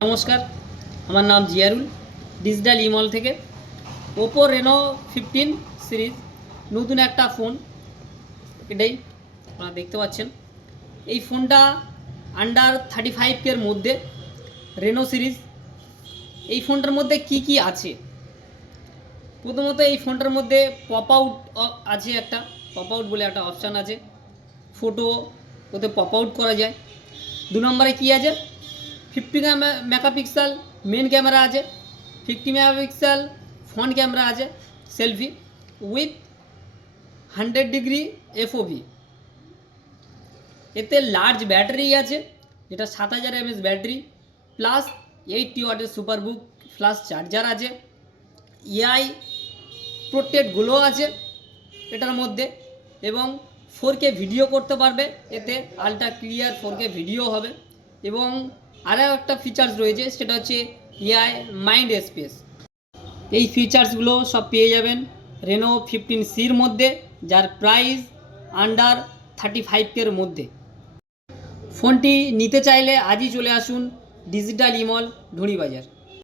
নমস্কার, আমার নাম জিয়ারুল। ডিজিটাল ইমল থেকে ওপো রেনো 15 সিরিজ নতুন একটা ফোন, এটাই আপনারা দেখতে পাচ্ছেন। এই ফোনটা আন্ডার 35 এর মধ্যে রেনো সিরিজ। এই ফোনটার মধ্যে কি আছে, প্রথমত এই ফোনটার মধ্যে পপ আউট আছে, একটা পপ আউট বলে একটা অপশান আছে, ফটো ওতে পপ আউট করা যায়। 2 নম্বরে কী আছে, 50 মেগাপিক্সেল মেন ক্যামেরা আছে, 50 মেগাপিক্সেল ফ্রন্ট ক্যামেরা আছে সেলফি উইথ 100 ডিগ্রি এফওভি। এতে লার্জ ব্যাটারি আছে, যেটা 7000 mAh ব্যাটারি, প্লাস 80 ওয়াটের সুপারবুক ফ্লাশ চার্জার আছে, এআই প্রোটেক্ট গ্লো আছে এটার মধ্যে, এবং 4K ভিডিও করতে পারবে, এতে আলট্রা ক্লিয়ার 4K ভিডিও হবে। এবং আরও একটা ফিচার্স রয়েছে, সেটা হচ্ছে এআই মাইন্ড স্পেস। এই ফিচার্সগুলো সব পেয়ে যাবেন রেনো 15Cর মধ্যে, যার প্রাইস আন্ডার 35 মধ্যে। ফোনটি নিতে চাইলে আজই চলে আসুন ডিজিটাল ইমল ঢুঁড়ি বাজার।